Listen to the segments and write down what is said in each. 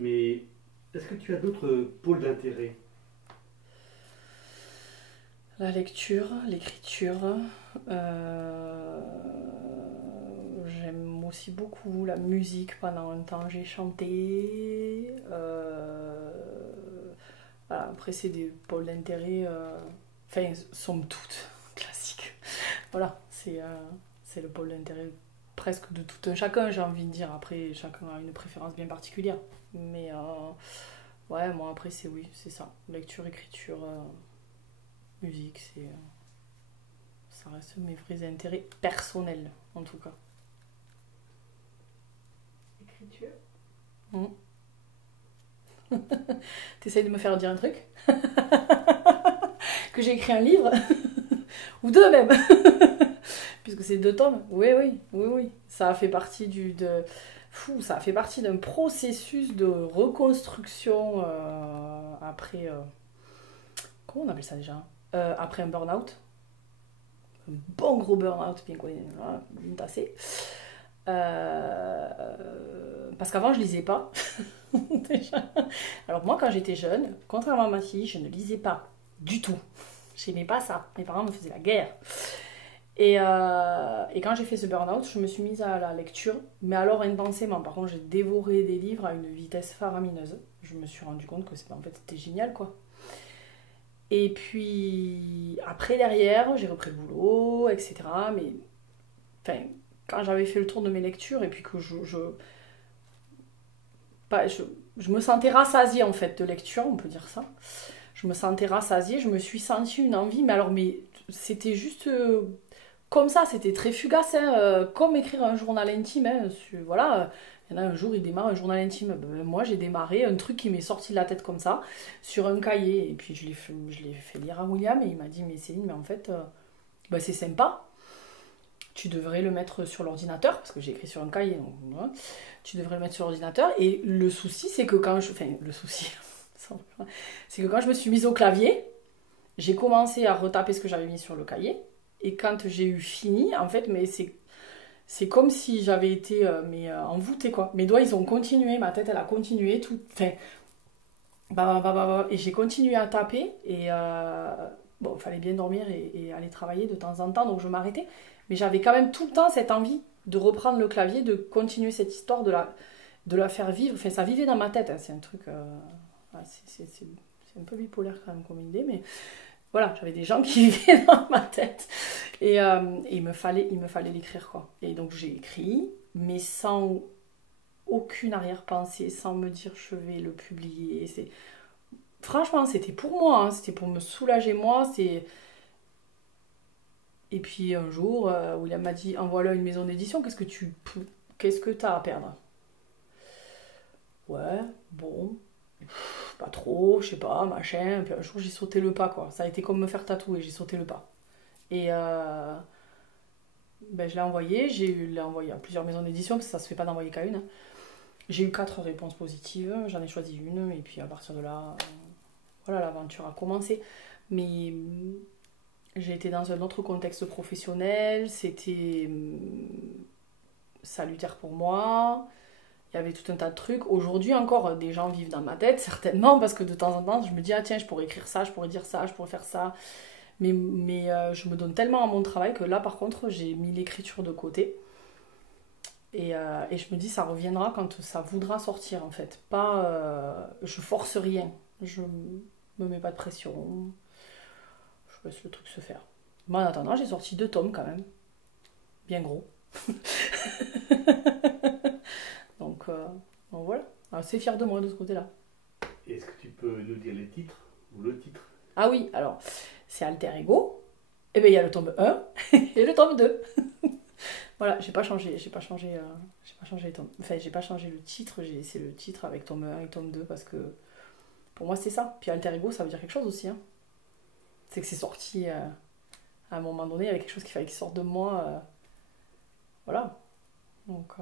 Mais est-ce que tu as d'autres pôles d'intérêt? La lecture, l'écriture. euh, J'aime aussi beaucoup la musique. Pendant un temps, j'ai chanté. Voilà, après, c'est des pôles d'intérêt. Enfin, somme toute, classiques. Voilà, c'est le pôle d'intérêt presque de tout un chacun, j'ai envie de dire. Après, chacun a une préférence bien particulière. Mais ouais, moi, après, c'est oui, c'est ça. Lecture, écriture, musique, ça reste mes vrais intérêts personnels, en tout cas. Écriture. Mm. T'essayes de me faire dire un truc? Que j'ai écrit un livre? Ou deux même? Puisque c'est deux tomes. Oui, oui, oui, oui. Ça a fait partie ça a fait partie d'un processus de reconstruction après... comment on appelle ça déjà? Après un burn-out. Un bon gros burn-out, bien, voilà, bien tassé. Parce qu'avant, je lisais pas. Déjà. Alors moi, quand j'étais jeune, contrairement à ma fille, je ne lisais pas du tout. J'aimais pas ça. Mes parents me faisaient la guerre. Et quand j'ai fait ce burn-out, je me suis mise à la lecture, mais alors intensément. Par contre, j'ai dévoré des livres à une vitesse faramineuse. Je me suis rendu compte que en fait, c'était génial, quoi. Et puis, après, derrière, j'ai repris le boulot, etc. Mais, enfin, quand j'avais fait le tour de mes lectures, et puis que pas, je me sentais rassasiée, en fait, de lecture, on peut dire ça. Je me sentais rassasiée, je me suis sentie une envie, mais c'était juste... comme ça, c'était très fugace, hein, comme écrire un journal intime. Hein, voilà, il y en a un jour, il démarre un journal intime. Ben, moi, j'ai démarré un truc qui m'est sorti de la tête comme ça, sur un cahier. Et puis, je l'ai fait lire à William et il m'a dit, mais Céline, mais en fait, ben, c'est sympa. Tu devrais le mettre sur l'ordinateur, parce que j'ai écrit sur un cahier. Donc, voilà. Tu devrais le mettre sur l'ordinateur. Et le souci, c'est que quand je... Enfin, le souci, c'est que quand je me suis mise au clavier, j'ai commencé à retaper ce que j'avais mis sur le cahier. Et quand j'ai eu fini, en fait, mais c'est comme si j'avais été envoûtée, quoi. Mes doigts, ils ont continué, ma tête, elle a continué, tout. Enfin, et j'ai continué à taper. Et bon, il fallait bien dormir et aller travailler de temps en temps, donc je m'arrêtais. Mais j'avais quand même tout le temps cette envie de reprendre le clavier, de continuer cette histoire, de la faire vivre. Enfin, ça vivait dans ma tête, hein. C'est un truc... ouais, c'est un peu bipolaire quand même comme idée, mais voilà, j'avais des gens qui vivaient dans ma tête. Et il me fallait l'écrire, quoi. Et donc j'ai écrit, mais sans aucune arrière-pensée, sans me dire je vais le publier. Franchement, c'était pour moi, hein, c'était pour me soulager moi. Et puis un jour, William m'a dit, envoie-le à une maison d'édition, qu'est-ce que t'as à perdre? Ouais, bon, pas trop, je sais pas, machin. Puis un jour, j'ai sauté le pas, quoi. Ça a été comme me faire tatouer, j'ai sauté le pas. Et ben, je l'ai envoyé à plusieurs maisons d'édition, parce que ça se fait pas d'envoyer qu'à une, hein. J'ai eu 4 réponses positives, j'en ai choisi une, et puis à partir de là, voilà, l'aventure a commencé. Mais j'ai été dans un autre contexte professionnel, c'était salutaire pour moi, il y avait tout un tas de trucs. Aujourd'hui encore, des gens vivent dans ma tête, certainement, parce que de temps en temps, je me dis, ah tiens, je pourrais écrire ça, je pourrais dire ça, je pourrais faire ça. Mais je me donne tellement à mon travail que là, par contre, j'ai mis l'écriture de côté. Et je me dis, ça reviendra quand ça voudra sortir, en fait. Pas, je force rien. Je me mets pas de pression. Je laisse le truc se faire. Mais en attendant, j'ai sorti 2 tomes quand même. Bien gros. Donc, donc voilà. Assez fière de moi de ce côté-là. Est-ce que tu peux nous dire les titres ou le titre? Ah oui, alors, c'est Alter Ego. Et bien, il y a le tome 1 et le tome 2. Voilà, j'ai pas changé les tomes. Enfin, j'ai pas changé le titre, j'ai laissé le titre avec tome 1 et tome 2 parce que pour moi c'est ça. Puis Alter Ego, ça veut dire quelque chose aussi, hein. C'est que c'est sorti à un moment donné, il y avait quelque chose qu'il fallait qu'il sorte de moi. Voilà. Donc,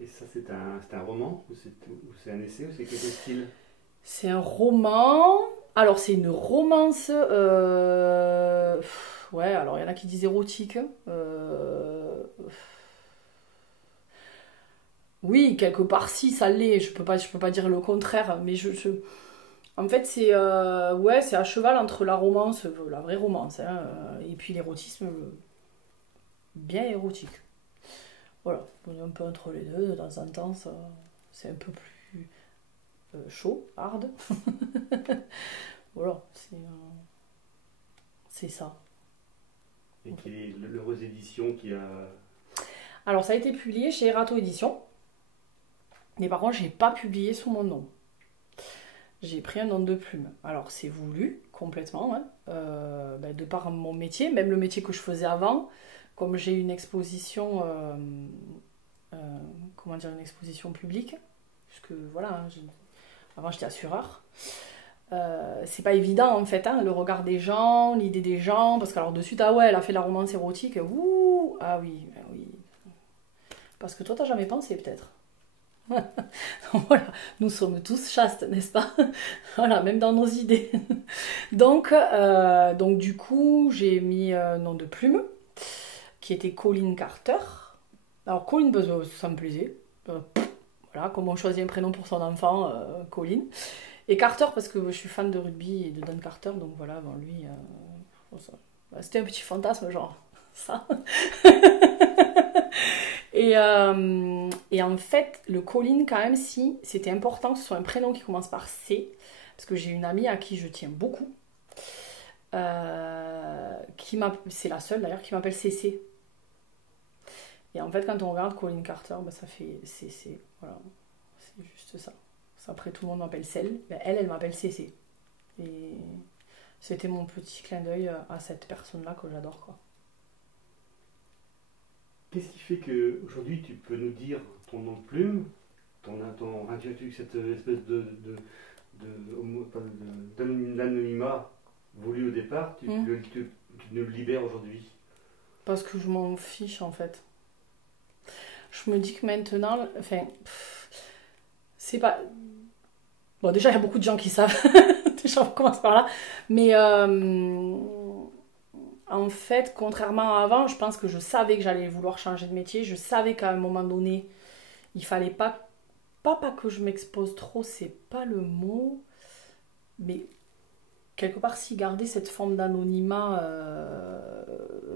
Et ça, c'est un roman ou c'est un essai ou c'est quel style? c'est un roman. Alors, c'est une romance. Ouais, alors il y en a qui disent érotique. Oui, quelque part, si, ça l'est. Je peux pas dire le contraire. Mais en fait, c'est ouais, c'est à cheval entre la romance, la vraie romance, hein, et puis l'érotisme bien érotique. Voilà, on est un peu entre les deux. De temps en temps, c'est un peu plus chaud, hard. Voilà, c'est ça. Et quelle est l'heureuse édition qui a... Alors, ça a été publié chez Erato Édition. Mais par contre, j'ai pas publié sous mon nom. J'ai pris un nom de plume. Alors, c'est voulu, complètement, hein, de par mon métier, même le métier que je faisais avant. Comme j'ai une exposition, comment dire, une exposition publique, puisque voilà, avant j'étais assureur. C'est pas évident en fait, hein, le regard des gens, l'idée des gens, parce que alors de suite, ah ouais, elle a fait la romance érotique, ouh, ah oui, ben oui. Parce que toi, t'as jamais pensé peut-être. Donc voilà, nous sommes tous chastes, n'est-ce pas? Voilà, même dans nos idées. Donc du coup, j'ai mis un nom de plume, qui était Colleen Carter. Alors Colleen, parce que ça me plaisait. Voilà, comme on choisit un prénom pour son enfant, Colleen. Et Carter, parce que je suis fan de rugby et de Don Carter, donc voilà, bon, lui, c'était un petit fantasme, genre, ça. Et en fait, le Colleen, quand même, si, c'était important que ce soit un prénom qui commence par C, parce que j'ai une amie à qui je tiens beaucoup, c'est la seule d'ailleurs, qui m'appelle CC. Et en fait, quand on regarde Colleen Carter, bah, ça fait CC, voilà, c'est juste ça. Après, tout le monde m'appelle Celle, ben, elle m'appelle CC. Et c'était mon petit clin d'œil à cette personne-là que j'adore, quoi. Qu'est-ce qui fait qu'aujourd'hui tu peux nous dire ton nom de plume, cette espèce d'anonymat voulu au départ, tu le libères aujourd'hui? Parce que je m'en fiche en fait. Je me dis que maintenant, enfin, c'est pas... Bon, déjà, il y a beaucoup de gens qui savent. Déjà, on commence par là. Mais en fait, contrairement à avant, je pense que je savais que j'allais vouloir changer de métier. Je savais qu'à un moment donné, il fallait pas que je m'expose trop, c'est pas le mot. Mais quelque part, si garder cette forme d'anonymat...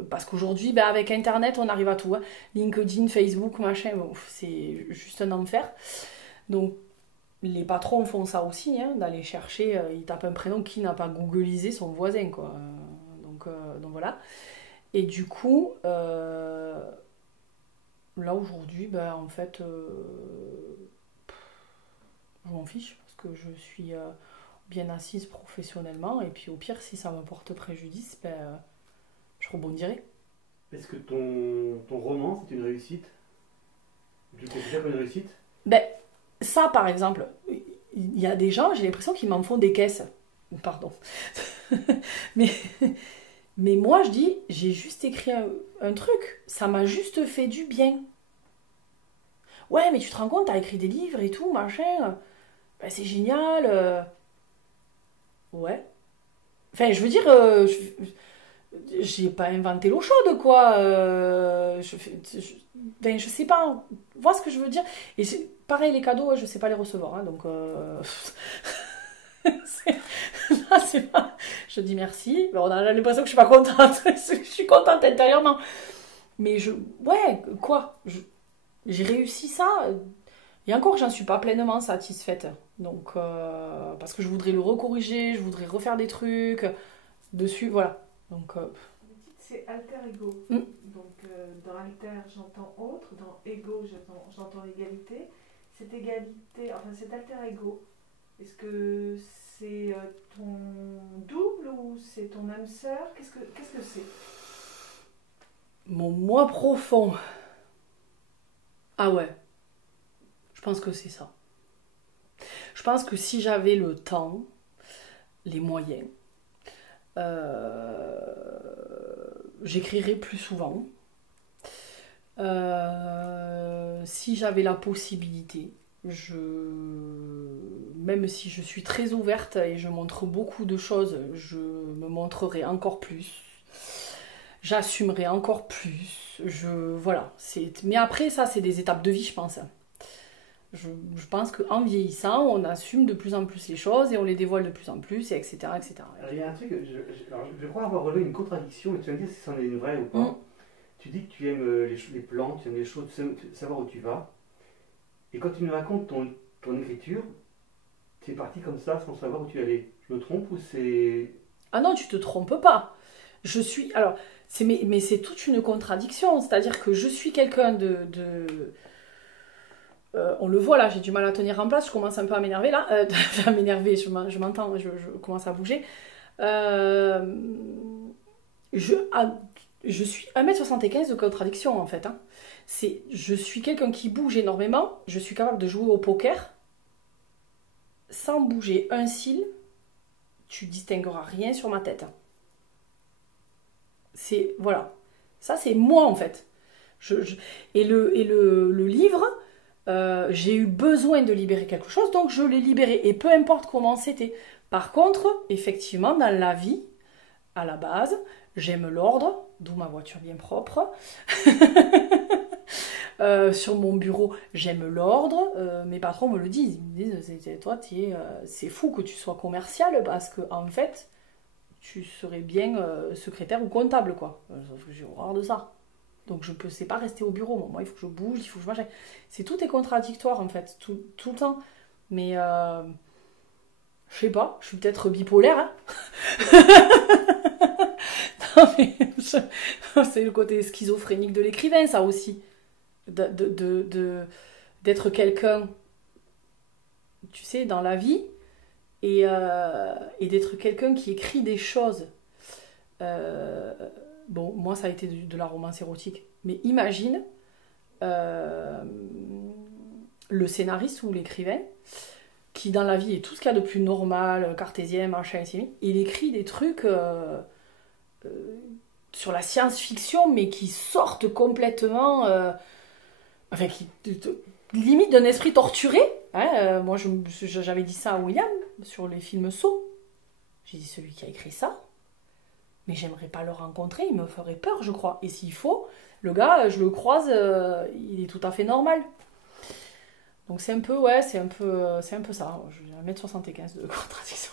parce qu'aujourd'hui, ben, avec Internet, on arrive à tout. Hein. LinkedIn, Facebook, machin, bon, c'est juste un enfer. Donc, les patrons font ça aussi, hein, d'aller chercher, ils tapent un prénom qui n'a pas googlisé son voisin, quoi. Donc voilà. Et du coup, là aujourd'hui, ben, en fait, je m'en fiche parce que je suis bien assise professionnellement et puis au pire, si ça me porte préjudice, ben, je rebondirai. Est-ce que ton roman, c'est une réussite? Tu le considères comme une réussite? Ben, ça, par exemple, il y a des gens, j'ai l'impression qu'ils m'en font des caisses. Pardon. mais moi, je dis, j'ai juste écrit un truc. Ça m'a juste fait du bien. Ouais, mais tu te rends compte, t'as écrit des livres et tout, machin. Ben, c'est génial. Ouais. Enfin, je veux dire, j'ai pas inventé l'eau chaude, quoi. Ben, je sais pas. Vois ce que je veux dire? Et c'est pareil, les cadeaux, je sais pas les recevoir. Hein, donc, là, c'est pas... Je dis merci. Ben, on a l'impression que je suis pas contente. Je suis contente intérieurement. Mais ouais, quoi? J'ai réussi ça. Et encore, j'en suis pas pleinement satisfaite. Donc, parce que je voudrais le recorriger, je voudrais refaire des trucs dessus, voilà. Donc, c'est alter ego. Donc, dans alter, j'entends autre, dans ego, j'entends égalité. Cette égalité, enfin cet alter ego, est-ce que c'est ton double ou c'est ton âme sœur? Qu'est-ce que c'est? Mon moi profond. Ah ouais. Je pense que c'est ça. Je pense que si j'avais le temps, les moyens, j'écrirais plus souvent. Si j'avais la possibilité, même si je suis très ouverte et je montre beaucoup de choses, je me montrerai encore plus. J'assumerai encore plus. Voilà. Mais après, ça, c'est des étapes de vie, je pense. Je pense qu'en vieillissant, on assume de plus en plus les choses et on les dévoile de plus en plus, et etc. etc. Alors, il y a un truc, je crois avoir relevé une contradiction, et tu vas me dire si c'en est une vraie ou pas. Tu dis que tu aimes les plantes, tu aimes les choses, tu sais savoir où tu vas. Et quand tu nous racontes ton écriture, tu es parti comme ça sans savoir où tu allais. Je me trompe ou c'est... Ah non, tu te trompes pas. Je suis... Alors, mais c'est toute une contradiction. C'est-à-dire que je suis quelqu'un on le voit là, j'ai du mal à tenir en place, je commence un peu à m'énerver là. À m'énerver, je m'entends, je commence à bouger. Je suis 1m75 de contradiction en fait. Hein. Je suis quelqu'un qui bouge énormément, je suis capable de jouer au poker sans bouger un cil, tu distingueras rien sur ma tête. Voilà, ça c'est moi en fait. Et le livre, j'ai eu besoin de libérer quelque chose, donc je l'ai libéré, et peu importe comment c'était. Par contre, effectivement, dans la vie, à la base, j'aime l'ordre, d'où ma voiture bien propre. Sur mon bureau, j'aime l'ordre. Mes patrons me le disent. Ils me disent, toi, c'est fou que tu sois commercial parce que en fait, tu serais bien secrétaire ou comptable, quoi. Sauf que j'ai horreur de ça. Donc je ne sais pas rester au bureau. Moi, il faut que je bouge, il faut que je mange. Tout est contradictoire, en fait, tout le temps. Mais je sais pas, je suis peut-être bipolaire, hein. Non, mais c'est le côté schizophrénique de l'écrivain, ça aussi. D'être quelqu'un, tu sais, dans la vie, et d'être quelqu'un qui écrit des choses. Bon, moi, ça a été de la romance érotique. Mais imagine le scénariste ou l'écrivain qui, dans la vie, est tout ce qu'il y a de plus normal, cartésien, machin, etc. Il écrit des trucs sur la science-fiction, mais qui sortent complètement... enfin, limite d'un esprit torturé. Hein, moi, j'avais dit ça à William, sur les films Saw. J'ai dit, celui qui a écrit ça, mais j'aimerais pas le rencontrer, il me ferait peur, je crois. Et s'il faut, le gars, je le croise, il est tout à fait normal. Donc c'est un peu ça. J'ai 1m75 de contradiction.